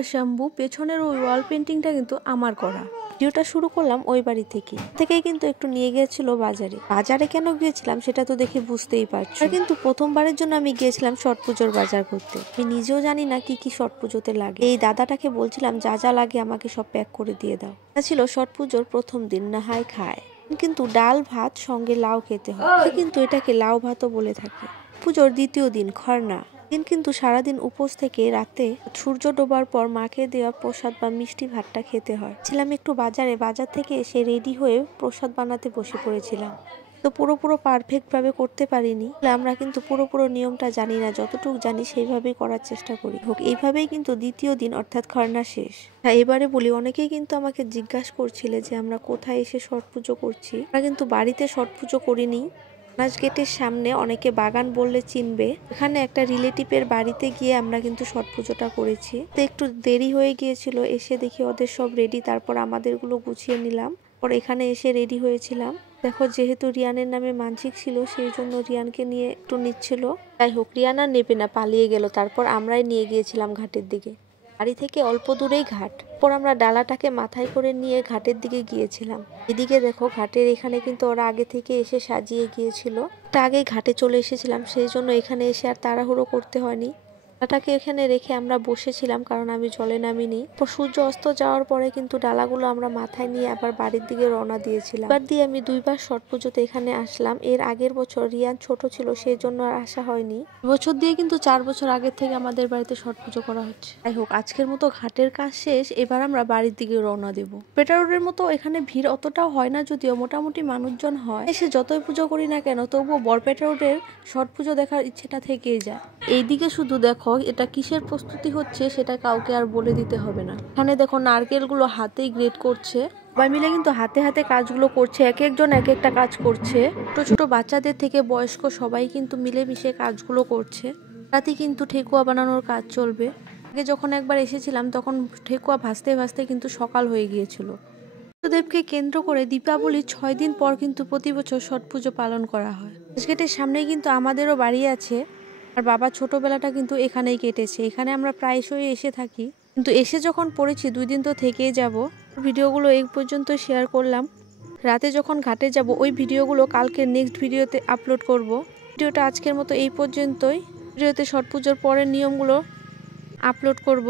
আর shampoo, পেছনের ওই ওয়াল পেন্টিংটা কিন্তু আমার করা। ভিডিওটা শুরু করলাম ওই বাড়ি থেকেই কিন্তু একটু নিয়ে গিয়েছিল বাজারে কেন গিয়েছিলাম সেটা তো দেখে বুঝতেই পারছো। কিন্তু প্রথমবারের জন্য আমি গিয়েছিলাম ছট পুজোর বাজার করতে। আমি নিজেও জানি না কি কি ছট পুজোতে লাগে। এই দাদাটাকে বলছিলাম যা যা লাগে আমাকে সব প্যাক করে দিয়ে দাও। এটা ছিল ছট পুজোর প্রথম দিন, নাহায় খায় কিন্তু ডাল ভাত সঙ্গে লাউ খেতে হয়, কিন্তু এটাকে লাউ ভাতও বলে থাকে। পুজোর দ্বিতীয় দিন খরনা দিন কিন্তু সারাদিন উপোস থেকে রাতে সূর্য ডোবার পর মাকে দেওয়া প্রসাদ বা মিষ্টি ভাতটা খেতে হয়। ছিলাম একটু বাজার থেকে এসে রেডি হয়ে প্রসাদ বানাতে বসে পড়েছিলাম। তো পুরো পারফেক্ট ভাবে করতে পারিনি। আমরা কিন্তু পুরো নিয়মটা জানি না, যতটুকু জানি সেইভাবেই করার চেষ্টা করি। হোক, এইভাবেই কিন্তু দ্বিতীয় দিন অর্থাৎ খরনা শেষ। হ্যাঁ, এবারে বলি, অনেকেই কিন্তু আমাকে জিজ্ঞাসা করছিলে যে আমরা কোথায় এসে ছট পুজো করছি। আমরা কিন্তু বাড়িতে ছট পুজো করিনি। গেটের সামনে, অনেকে বাগান বললে চিনবে, এখানে একটা রিলেটিভের বাড়িতে গিয়ে আমরা কিন্তু ছট পুজোটা করেছি। তো একটু দেরি হয়ে গিয়েছিল, এসে দেখি ওদের সব রেডি, তারপর আমাদেরগুলো গুছিয়ে নিলাম। পর এখানে এসে রেডি হয়েছিলাম। দেখো, যেহেতু রিয়ানের নামে মানসিক ছিল সেই জন্য রিয়ানকে নিয়ে একটু নিচ্ছিল। যাই হোক, রিয়ান আর নেবে না, পালিয়ে গেল। তারপর আমরাই নিয়ে গিয়েছিলাম ঘাটের দিকে। বাড়ি থেকে অল্প দূরেই ঘাট। পর আমরা ডালাটাকে মাথায় করে নিয়ে ঘাটের দিকে গিয়েছিলাম। এদিকে দেখো, ঘাটের এখানে কিন্তু ওরা আগে থেকে এসে সাজিয়ে গিয়েছিল। আগেই ঘাটে চলে এসেছিলাম, সেই জন্য এখানে এসে আর তাড়াহুড়ো করতে হয়নি। ডালাটাকে এখানে রেখে আমরা বসেছিলাম, কারণ আমি জলে নামিনি। সূর্য অস্ত যাওয়ার পরে কিন্তু ডালাগুলো আমরা মাথায় নিয়ে আবার বাড়ির দিকে রওনা দিয়েছিলাম। এবার দিয়ে আমি 2 বার ছট পুজোতে এখানে আসলাম। এর আগের বছর রিয়ান ছোট ছিল, সেই জন্য আর আসা হয়নি। বছর দিয়ে কিন্তু 4 বছর আগের থেকে আমাদের বাড়িতে ছট পুজো করা হচ্ছে। যাই হোক, আজকের মতো ঘাটের কাজ শেষ। এবার আমরা বাড়ির দিকে রওনা দেব। পেটা রোডের মতো এখানে ভিড় অতটাও হয় না, যদিও মোটামুটি মানুষজন হয়। এসে যতই পুজো করি না কেন, তবুও বরপেটা রোডের ছট পুজো দেখার ইচ্ছেটা থেকেই যায়। এইদিকে শুধু দেখো এটা কিসের প্রস্তুতি হচ্ছে সেটা কাউকে আর বলে দিতে হবে না। এখানে দেখো নারকেলগুলো হাতেই গ্রেড করছে। সবাই মিলে কিন্তু হাতে কাজগুলো করছে, এক একজন এক একটা কাজ করছে। ছোট বাচ্চাদের থেকে বয়স্ক সবাই কিন্তু মিলেমিশে কাজগুলো করছে। রাতে কিন্তু ঠেকুয়া বানানোর কাজ চলবে। আগে যখন একবার এসেছিলাম তখন ঠেকুয়া ভাজতে কিন্তু সকাল হয়ে গিয়েছিল। দেবকে কেন্দ্র করে দীপাবলির 6 দিন পর কিন্তু প্রতি বছর ছট পুজো পালন করা হয়। গেটের সামনেই কিন্তু আমাদেরও বাড়ি আছে। আর বাবা ছোটবেলাটা কিন্তু এখানেই কেটেছে। এখানে আমরা প্রায়শই এসে থাকি, কিন্তু এসে যখন পড়েছি 2 দিন তো থেকেই যাব। ভিডিওগুলো এই পর্যন্ত শেয়ার করলাম। রাতে যখন ঘাটে যাব ওই ভিডিওগুলো কালকে নেক্সট ভিডিওতে আপলোড করব। ভিডিওটা আজকের মতো এই পর্যন্তই। ভিডিওতে ছট পুজোর পরের নিয়মগুলো আপলোড করব।